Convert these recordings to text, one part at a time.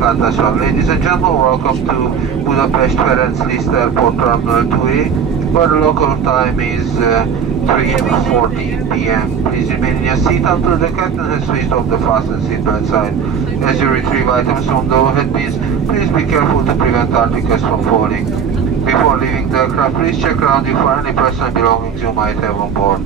viszontlátásra. Ladies and gentlemen, welcome to Budapest FERENC LISZT Airport Terminal 2A, where the local time is 3:14 p.m. Please remain in your seat until the captain has switched off the fasten seatbelt sign. As you retrieve items from the overhead bins, please be careful to prevent articles from falling. Before leaving the aircraft, please check around you for any personal belongings you might have on board.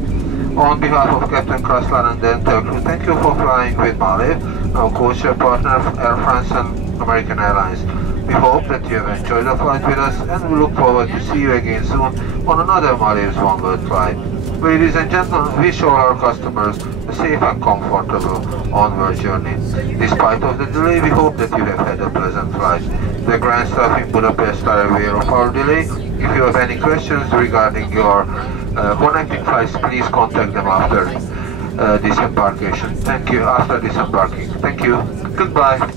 On behalf of Captain Kraslan and the entire crew, thank you for flying with Malev, our codeshare partner Air France and American Airlines. We hope that you have enjoyed the flight with us, and we look forward to see you again soon on another Malev's One World flight. Ladies and gentlemen, wish all our customers a safe and comfortable onward journey. Despite of the delay, we hope that you have had a pleasant flight. The ground staff in Budapest are aware of our delay. If you have any questions regarding your connecting flights, please contact them after disembarkation. Thank you. After disembarking. Thank you. Goodbye.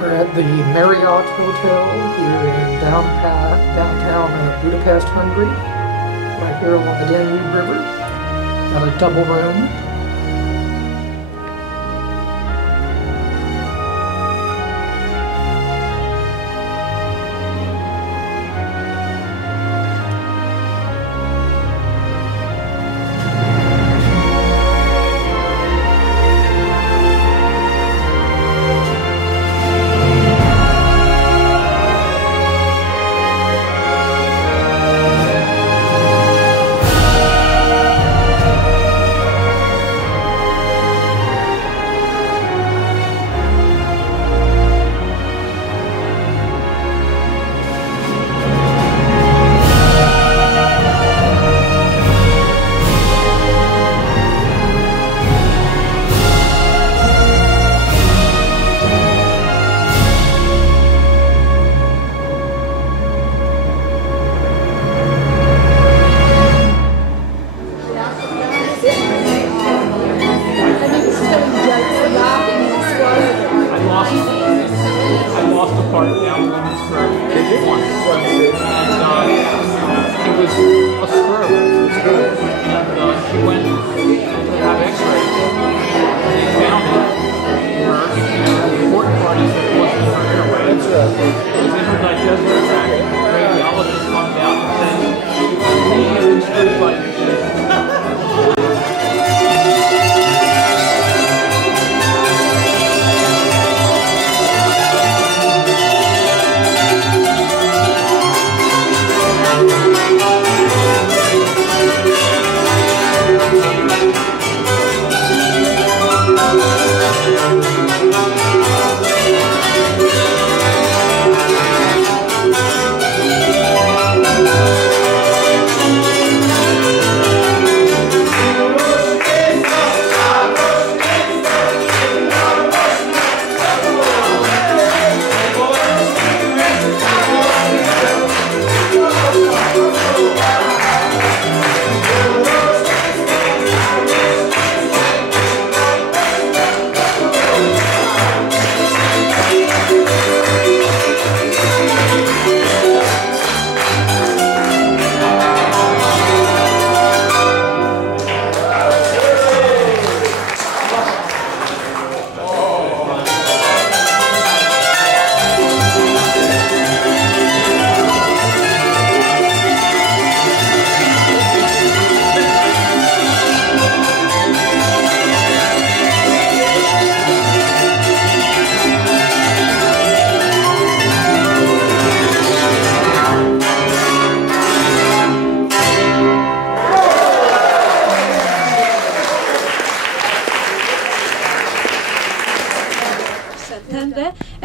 We're at the Marriott Hotel here in downtown Budapest, Hungary, right here along the Danube River. Got a double room.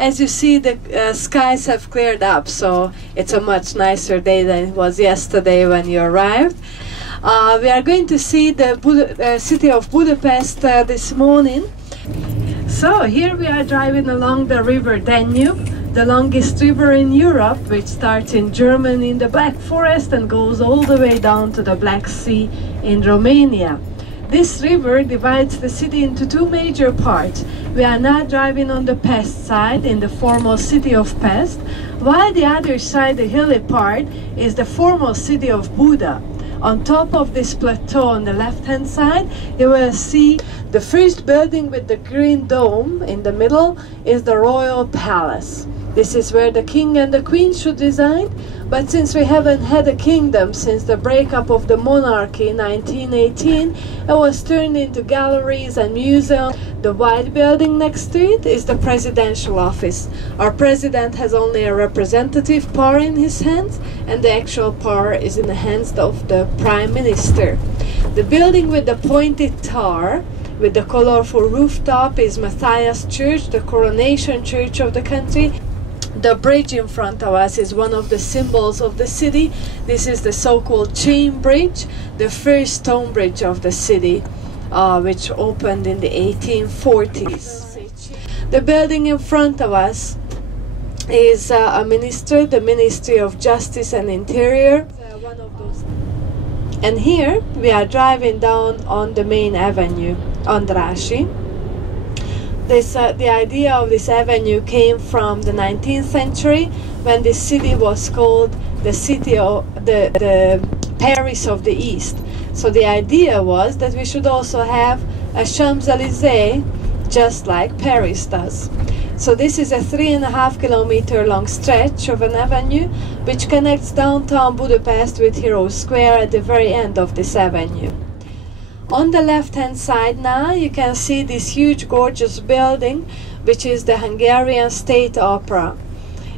as you see, the skies have cleared up, so it's a much nicer day than it was yesterday when you arrived. We are going to see the city of Budapest this morning. So here we are driving along the River Danube, the longest river in Europe, which starts in Germany in the Black Forest and goes all the way down to the Black Sea in Romania. This river divides the city into two major parts. We are now driving on the Pest side, in the foremost city of Pest, while the other side, the hilly part, is the foremost city of Buda. On top of this plateau on the left-hand side, you will see the first building with the green dome in the middle is the Royal Palace. This is where the king and the queen should reside, but since we haven't had a kingdom since the breakup of the monarchy in 1918, it was turned into galleries and museums. The white building next to it is the presidential office. Our president has only a representative power in his hands, and the actual power is in the hands of the prime minister. The building with the pointed tower with the colorful rooftop is Matthias Church, the coronation church of the country. The bridge in front of us is one of the symbols of the city. This is the so-called chain bridge, the first stone bridge of the city, which opened in the 1840s. The building in front of us is a ministry, the Ministry of Justice and Interior. And here we are driving down on the main avenue, Andrássy. The idea of this avenue came from the 19th century, when this city was called the city of the Paris of the East. So the idea was that we should also have a Champs-Élysées just like Paris does. So this is a 3.5 kilometer long stretch of an avenue which connects downtown Budapest with Hero Square at the very end of this avenue. On the left-hand side now, you can see this huge, gorgeous building, which is the Hungarian State Opera.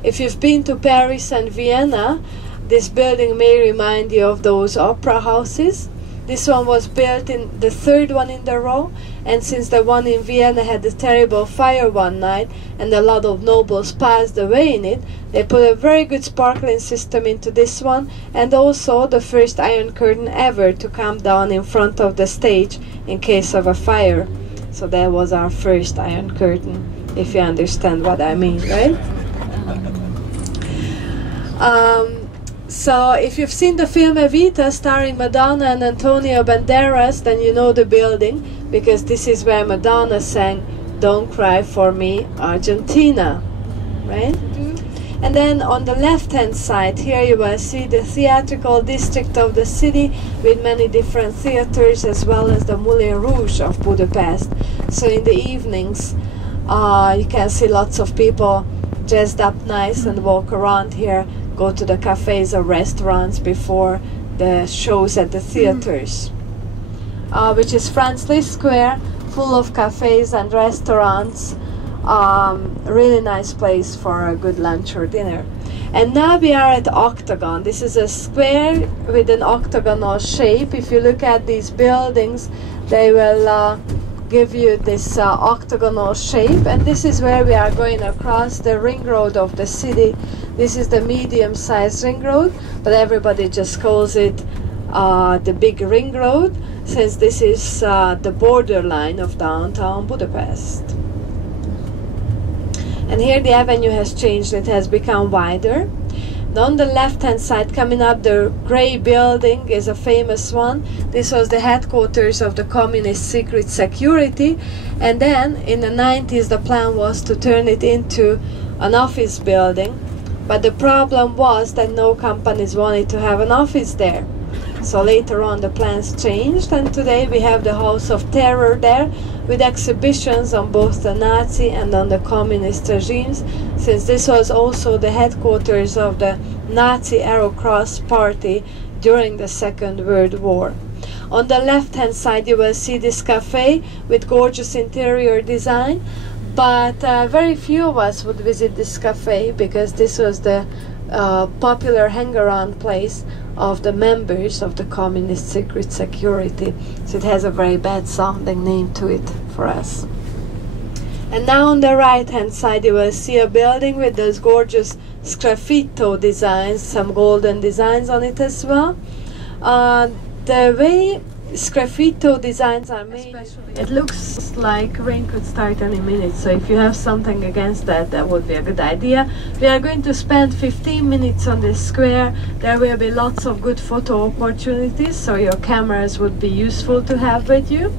If you've been to Paris and Vienna, this building may remind you of those opera houses. This one was built in the third one in the row, and since the one in Vienna had a terrible fire one night and a lot of nobles passed away in it, they put a very good sparkling system into this one, and also the first iron curtain ever to come down in front of the stage in case of a fire. So that was our first iron curtain, if you understand what I mean, right? So if you've seen the film Evita starring Madonna and Antonio Banderas, then you know the building, because this is where Madonna sang "Don't Cry for Me, Argentina," right? And then on the left-hand side here you will see the theatrical district of the city with many different theaters, as well as the Moulin Rouge of Budapest. So in the evenings you can see lots of people dressed up nice and walk around here, go to the cafes or restaurants before the shows at the theaters, which is Franz Liszt Square, full of cafes and restaurants. Really nice place for a good lunch or dinner. And now we are at Octagon. This is a square with an octagonal shape. If you look at these buildings, they will give you this octagonal shape, and this is where we are going across the ring road of the city. This is the medium-sized ring road, but everybody just calls it the big ring road, since this is the borderline of downtown Budapest. And here the avenue has changed, it has become wider. Now on the left-hand side, coming up, the grey building is a famous one. This was the headquarters of the Communist Secret Security, and then in the 90s the plan was to turn it into an office building, but the problem was that no companies wanted to have an office there. So later on the plans changed, and today we have the House of Terror there, with exhibitions on both the Nazi and on the communist regimes, since this was also the headquarters of the Nazi Arrow Cross Party during the Second World War. On the left-hand side you will see this cafe with gorgeous interior design, but very few of us would visit this cafe, because this was the popular hang-around place of the members of the Communist Secret Security. So it has a very bad sounding name to it for us. And now on the right hand side you will see a building with those gorgeous sgraffito designs, some golden designs on it as well. The way sgraffito designs are made, it looks like rain could start any minute, so if you have something against that, that would be a good idea. We are going to spend 15 minutes on this square. There will be lots of good photo opportunities, so your cameras would be useful to have with you.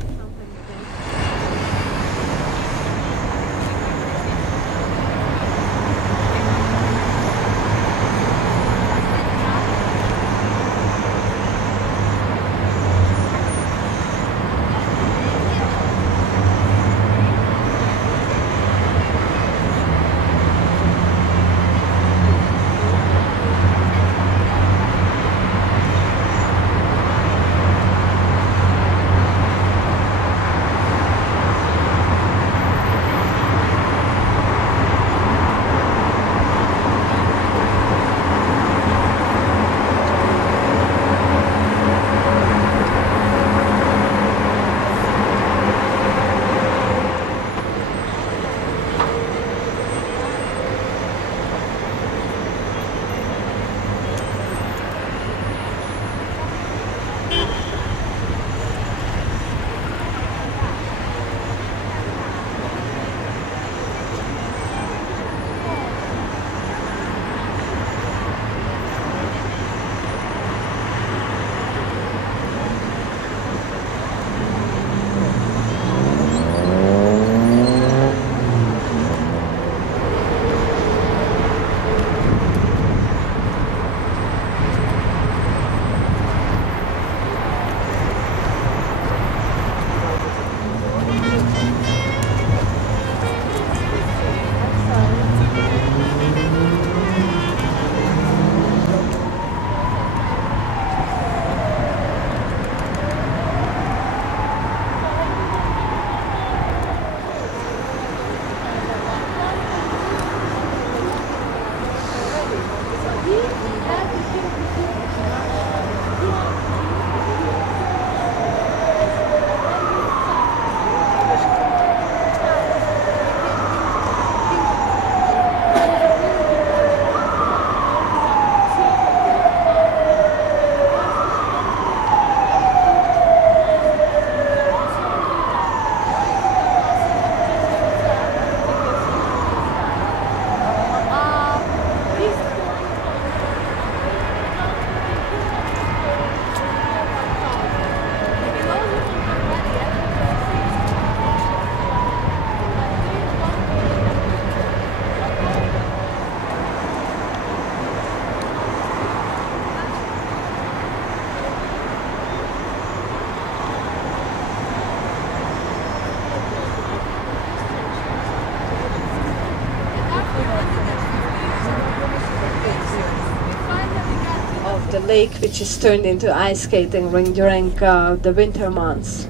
The lake, which is turned into ice skating rink during the winter months.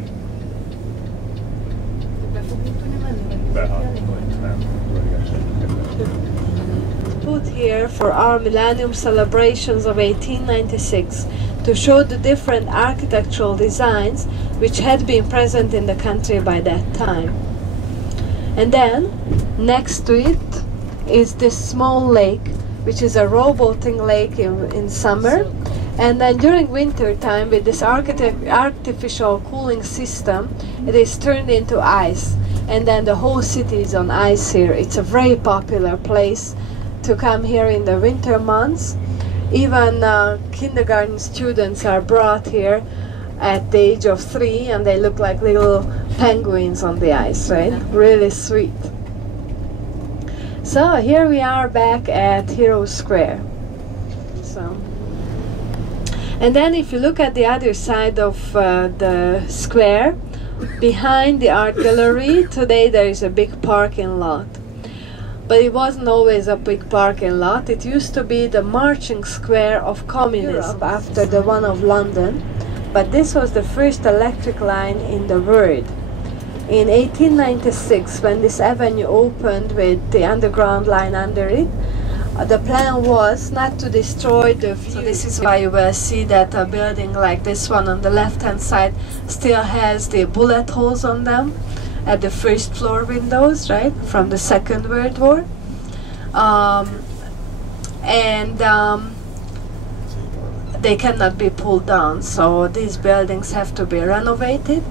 Put here for our millennium celebrations of 1896 to show the different architectural designs which had been present in the country by that time. And then next to it is this small lake, which is a rowboating lake in summer, and then during winter time with this artificial cooling system it is turned into ice, and then the whole city is on ice here. It's a very popular place to come here in the winter months. Even kindergarten students are brought here at the age of 3 and they look like little penguins on the ice, right? Really sweet. So here we are back at Hero Square. And then if you look at the other side of the square, behind the art gallery, today there is a big parking lot. But it wasn't always a big parking lot. It used to be the marching square of communism after the one of London. But this was the first electric line in the world. In 1896, when this avenue opened with the underground line under it, the plan was not to destroy the view. So this is why you will see that a building like this one on the left hand side still has the bullet holes on them. at the first floor windows, right, from the Second World War. They cannot be pulled down, so these buildings have to be renovated,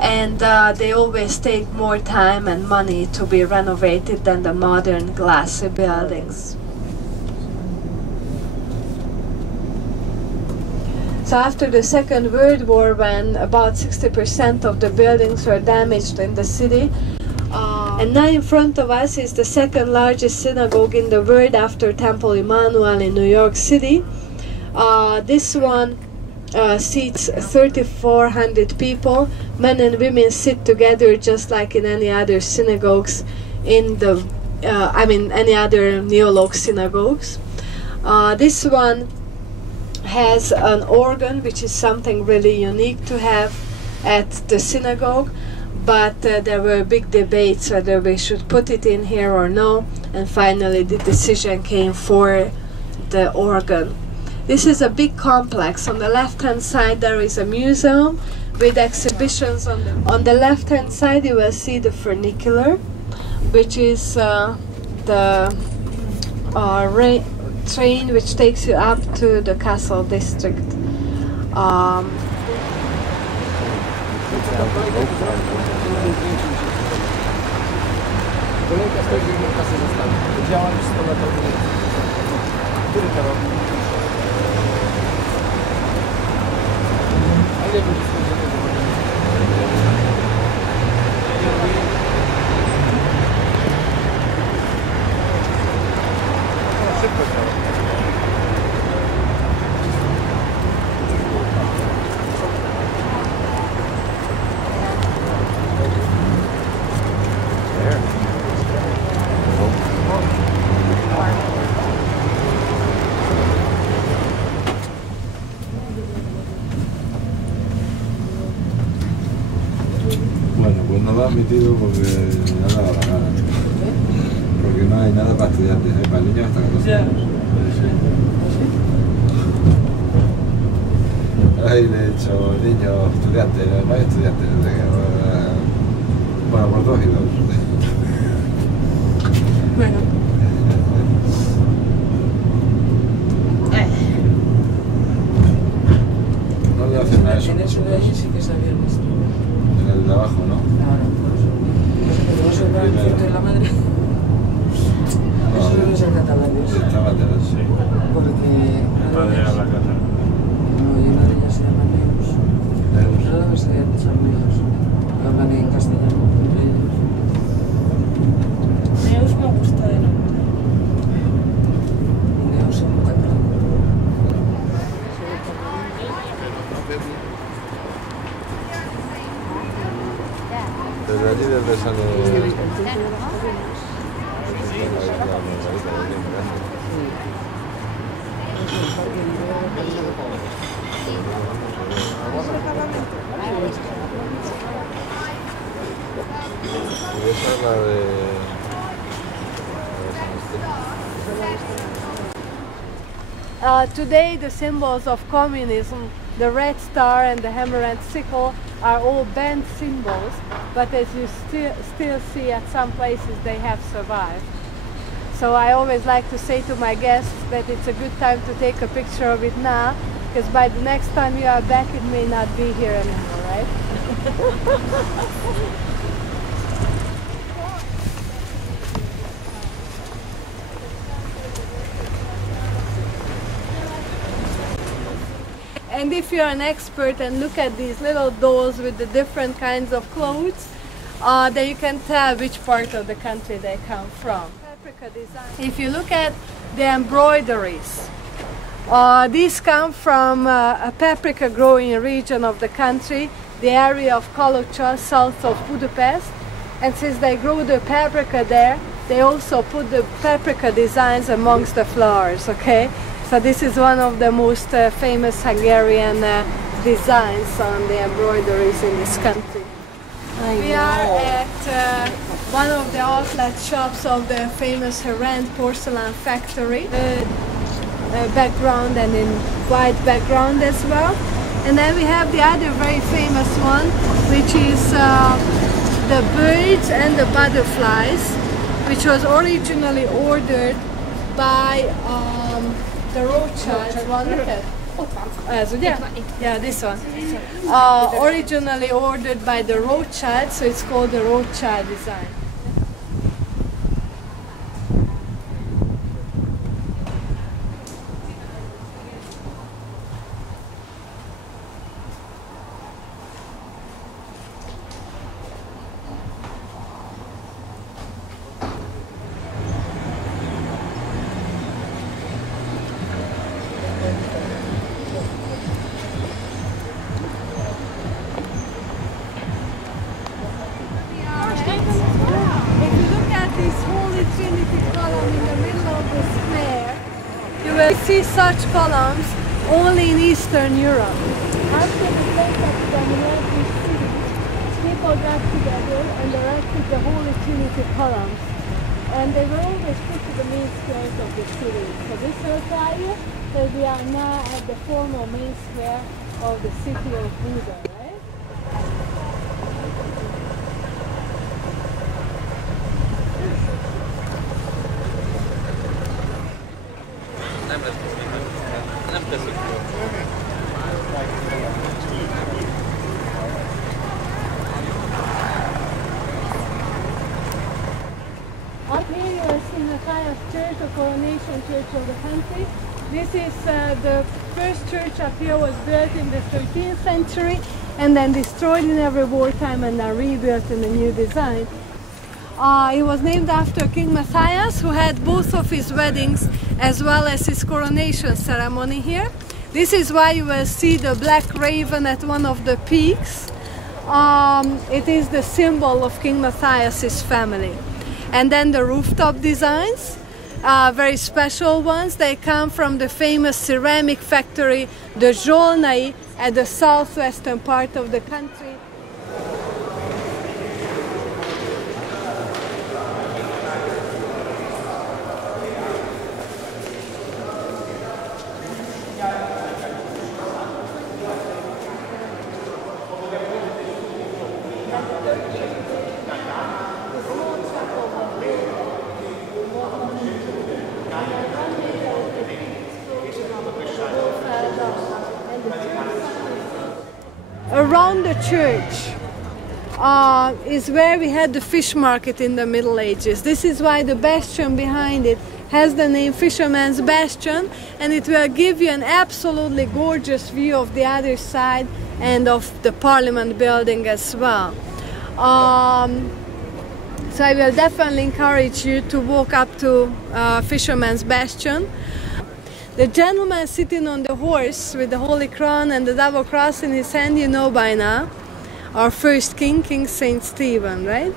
and they always take more time and money to be renovated than the modern glassy buildings. So after the Second World War, when about 60% of the buildings were damaged in the city, and now in front of us is the second largest synagogue in the world after Temple Emmanuel in New York City. This one seats 3,400 people. Men and women sit together just like in any other synagogues in the, any other Neolog synagogues. This one has an organ, which is something really unique to have at the synagogue, but there were big debates whether we should put it in here or no, and finally the decision came for the organ. This is a big complex. On the left-hand side there is a museum with exhibitions. On the left-hand side you will see the funicular, which is the train which takes you up to the castle district. Admitido porque no le da la gana, porque no hay nada para estudiantes, hay para niños hasta 14 años. Ahí le he dicho niños, estudiantes, no hay estudiantes, bueno, por 2 y 2. Bueno. No le hacen nada eso. En eso de allí sí que sabían esto. En el de abajo, ¿no? Claro. ¿No se va el centro de la madre? Eso debe ser catalanes. Estaba atrás, sí. Porque... Padre a la casa. No, y madre ya se llama Neus. Nada más de San Neus. Que hablan en castellano entre ellos. Neus me gusta de nombre. Neus en catalán. Desde allí desde sale... Y esa es la de... Today the symbols of communism, the red star and the hammer and sickle, are all banned symbols, but as you still see at some places they have survived. So I always like to say to my guests that it's a good time to take a picture of it now, because by the next time you are back it may not be here anymore, right? And if you're an expert and look at these little dolls with the different kinds of clothes, then you can tell which part of the country they come from. If you look at the embroideries, these come from a paprika growing region of the country, the area of Kalocsa, south of Budapest. And since they grow the paprika there, they also put the paprika designs amongst the flowers, okay? So this is one of the most famous Hungarian designs on the embroideries in this country. We are at one of the outlet shops of the famous FERENC porcelain factory. Background and in white background as well. And then we have the other very famous one, which is the birds and the butterflies, which was originally ordered by the Rothschilds. Yeah, this one. Originally ordered by the Rothschilds, so it's called the Rothschild design. See such columns only in Eastern Europe. After the breakup from Atlantic City, people got together and erected the Holy Trinity columns. And they were always put to the main squares of the city. So this will tell you that we are now at the former main square of the city of Buda, right? Up here you are seeing Matthias Church, the coronation church of the country. This is the first church up here, was built in the 13th century and then destroyed in every wartime and then rebuilt in a new design. It was named after King Matthias, who had both of his weddings as well as his coronation ceremony here. This is why you will see the black raven at one of the peaks. It is the symbol of King Matthias's family. And then the rooftop designs, very special ones. They come from the famous ceramic factory, the JÓZSEF, at the southwestern part of the country. Around the church is where we had the fish market in the Middle Ages. This is why the bastion behind it has the name Fisherman's Bastion, and it will give you an absolutely gorgeous view of the other side and of the Parliament building as well. So I will definitely encourage you to walk up to Fisherman's Bastion. The gentleman sitting on the horse with the Holy Crown and the double cross in his hand, you know by now, our first king, King St. Stephen, right?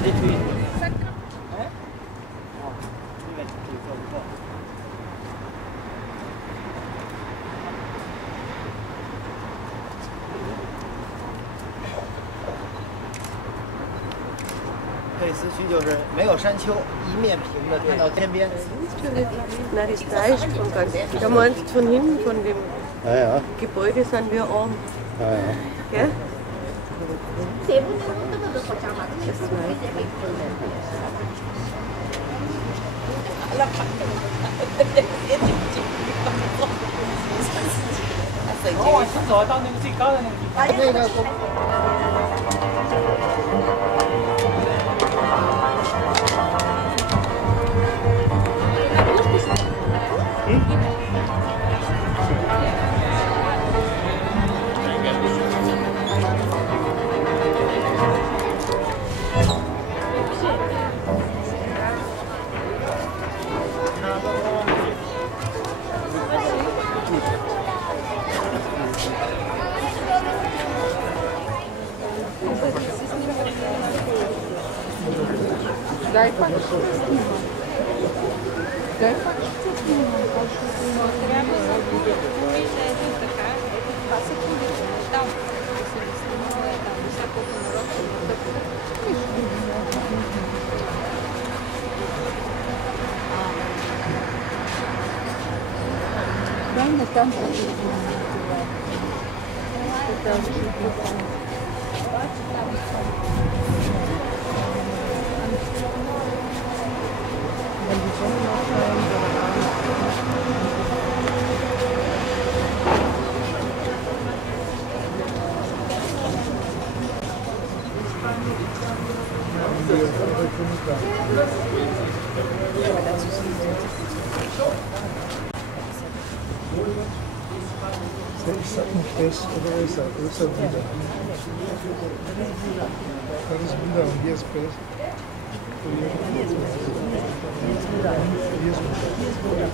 佩斯区就是没有山丘，一面平的看到天边。 Na, das reicht von ganz. Da meinst du von hinten, von dem Gebäude sind wir arm. Gell? Das Ist das nicht das oder ist das Buda? Das ist Buda und hier ist Pest. Hier ist Buda.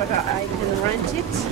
But I can rent it.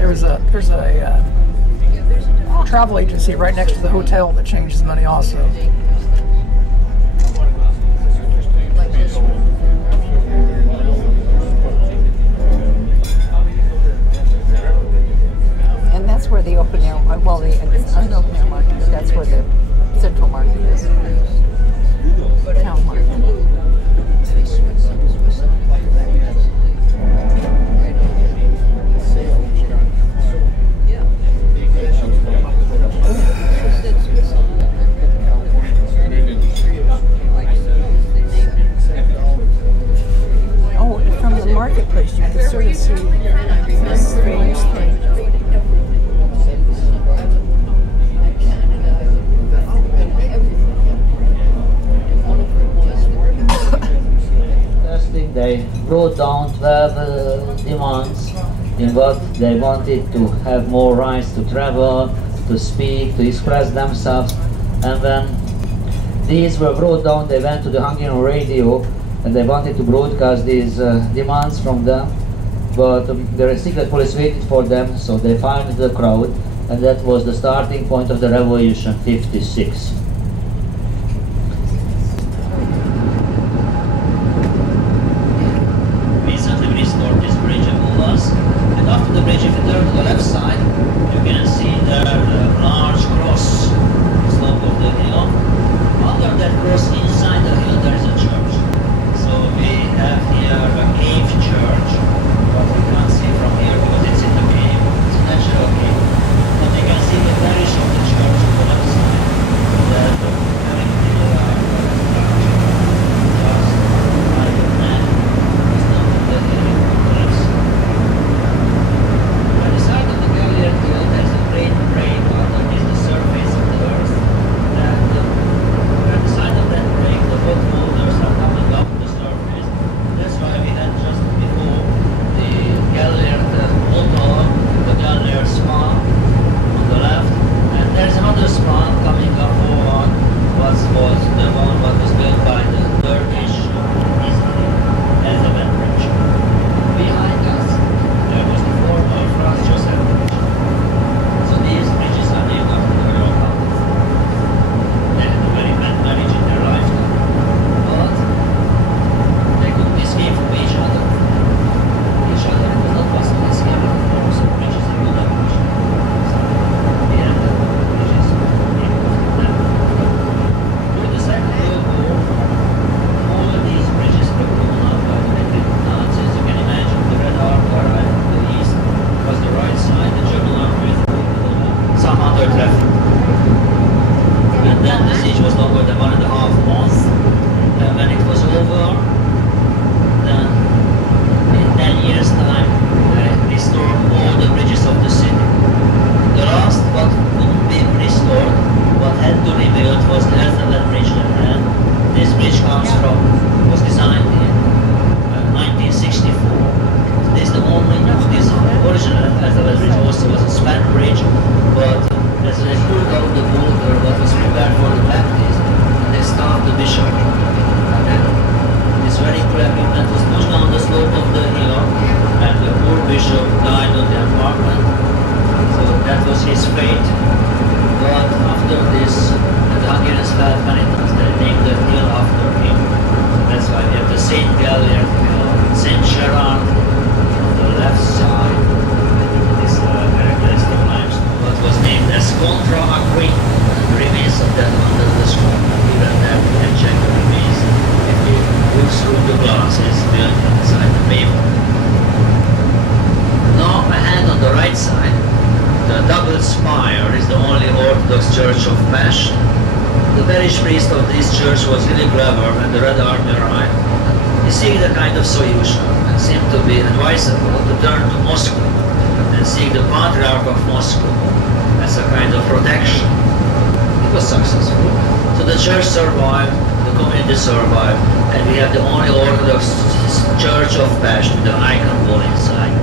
There's a travel agency right next to the hotel that changes money also. And that's where the open air, well, the open air market, that's where the central market is. Town market. Marketplace, you can sort of see this strange thing. Firstly, they brought down 12 demands in what they wanted to have more rights to travel, to speak, to express themselves. And when these were brought down, they went to the Hungarian radio and they wanted to broadcast these demands from them, but the secret police waited for them, so they found the crowd, and that was the starting point of the revolution, 56. Recently we restored this bridge of Gulas, and after the bridge, if you turn to the left side, you can see there a large cross on the slope of the hill. Under that cross, inside the hill, there is a church. So we have here a cave church, but we can't see from here because it's in the cave. It's a natural cave. But you can see the parish of the church on the left side. his fate. But after this, the Hungarians felt penitence. They named the hill after him. That's why we have the St. GELLÉRT hill, St. Gerard on the left side. This characteristic limestone. What was named as Contra Aqui. The remains of that under the scroll. Even there we can check the remains. If we look through the glasses built inside the paper. Now ahead on the right side, the double spire is the only Orthodox church of Pest. The parish priest of this church was really clever when the Red Army arrived. He seeked a kind of solution and seemed to be advisable to turn to Moscow and seek the Patriarch of Moscow as a kind of protection. It was successful. So the church survived, the community survived, and we have the only Orthodox church of Pest with the icon wall inside.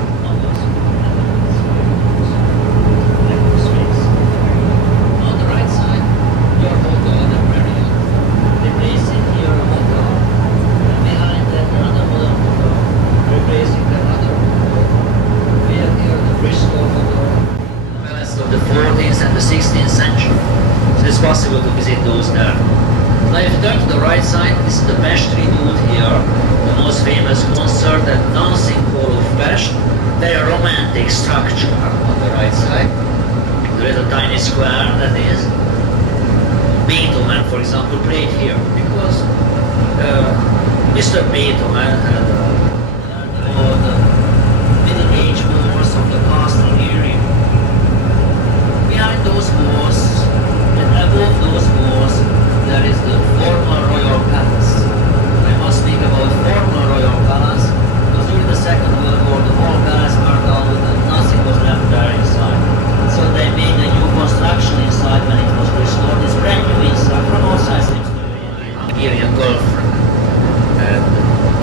Possible to visit those there. Now if you turn to the right side, this is the Bastion here, the most famous concert and dancing hall of Pest. Very romantic structure on the right side. There is a tiny square that is. Beethoven, for example, played here because Mr. Beethoven had the Middle Age wars of the castle area. Behind those walls, above those walls, there is the former royal palace. I must speak about former royal palace, because during the Second World War, the whole palace burned out and nothing was left there inside. So they made a new construction inside when it was restored. It's brand new inside, from outside seems to be a Hungarian girlfriend. And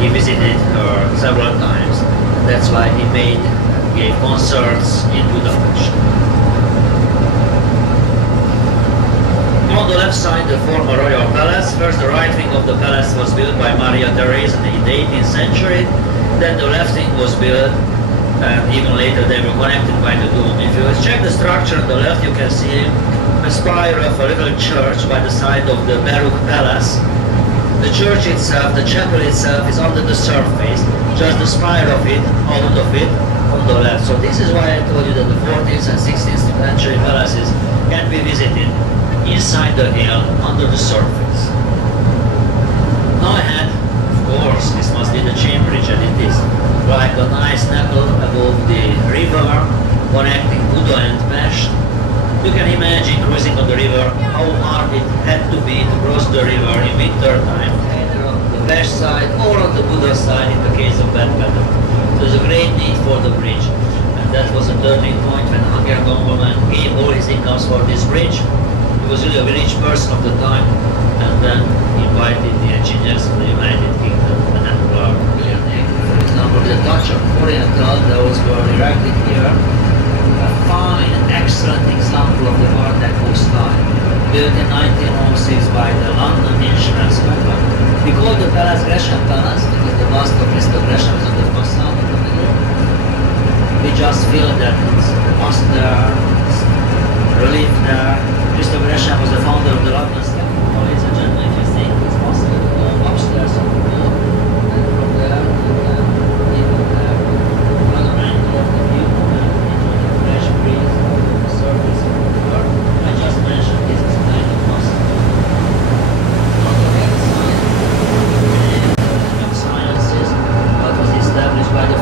he visited her several times. And that's why he gave concerts in Budapest. On the left side, the former royal palace. First, the right wing of the palace was built by Maria Theresa in the 18th century. Then the left wing was built, and even later they were connected by the dome. If you check the structure on the left, you can see a spire of a little church by the side of the Baroque palace. The church itself, the chapel itself, is under the surface, just the spire of it, out of it, on the left. So this is why I told you that the 14th and 16th century palaces can be visited inside the hill, under the surface. Now ahead, of course, this must be the chain bridge, and it is like a nice knuckle above the river connecting Buda and Pest. You can imagine cruising on the river, how hard it had to be to cross the river in winter time, either on the Pest side or on the Buda side in the case of bad weather. There's a great need for the bridge, and that was a turning point when the Hungarian government gave all his incomes for this bridge. He was really a rich person of the time, and then invited the engineers of the United Kingdom and then for example, the Dutch Oriental, those were erected here. A fine, excellent example of the Art Deco style, built in 1906 by the London insurance company. We call the palace Gresham Palace because the bust of Mr. Gresham is on the facade of the middle. We just feel that it's bust there, it's relief there. Mr. Gresham was the founder of the London Step. Ladies and gentlemen, if you think it's possible to go upstairs on the floor, and from there, you can have another angle of the view and enjoy the fresh breeze over the surface of the river. I just mentioned this is kind of possible. On the right side, the Sciences, what was established by the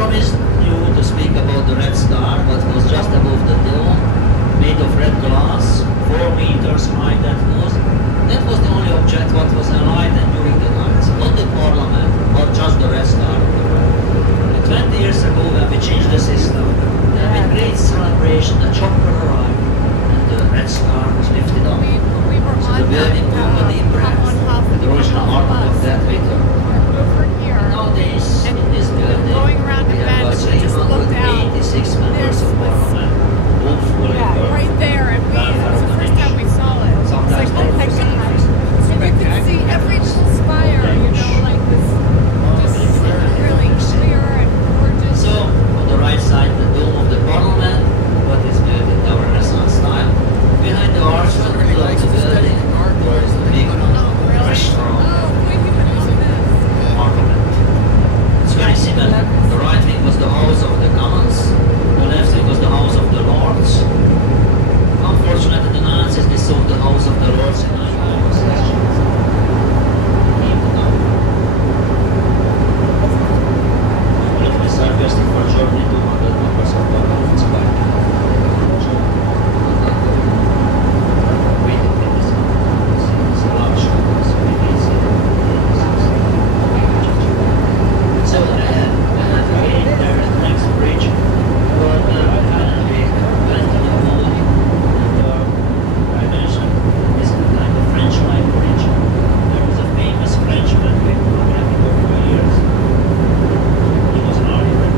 promised you to speak about the Red Star, what was just above the dome, made of red glass, 4 meters high that was. That was the only object what was enlightened during the night. Not the Parliament, but just the Red Star. And 20 years ago, when we changed the system, there had been great celebration, the chopper arrived, and the Red Star was lifted up. So the building took a deep breath, the original architect of that later. Nowadays, in this building, we have about 386 members of Parliament, both fully right there, and it was the first time we saw it. Sometimes oh my gosh. And you could see every little spire, you know, like this, just really clear and gorgeous. So, on the right side, the dome of the Parliament, what is built in the Renaissance style. Behind the arch, in the middle of the building, there is a big restaurant. Parliament. It's very similar. The right wing was the House of the Commons, the left wing was the House of the Lords. Unfortunately, the Nazis dissolved the House of the Lords in 1906. Requesting for Germany 200 members of Parliament back. So again, there is the next bridge. I mentioned this is a kind of French-like bridge. There was a famous Frenchman who lived for years. He was an architect.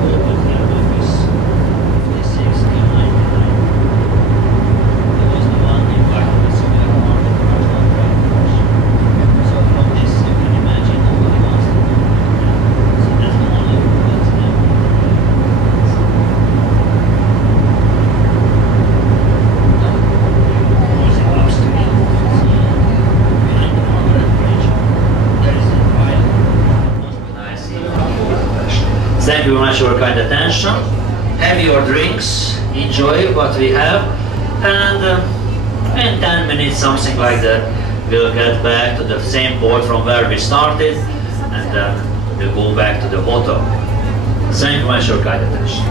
He opened here in office 56 in 1999. He was the one invited to see the architect. So from this you can imagine nobody wants to do it. So that's the only one that's there. Thank you very much for your kind attention. Have your drinks, enjoy what we have, and in 10 minutes, something like that, we'll get back to the same port from where we started, and then we'll go back to the hotel. Thank you very much for your kind attention.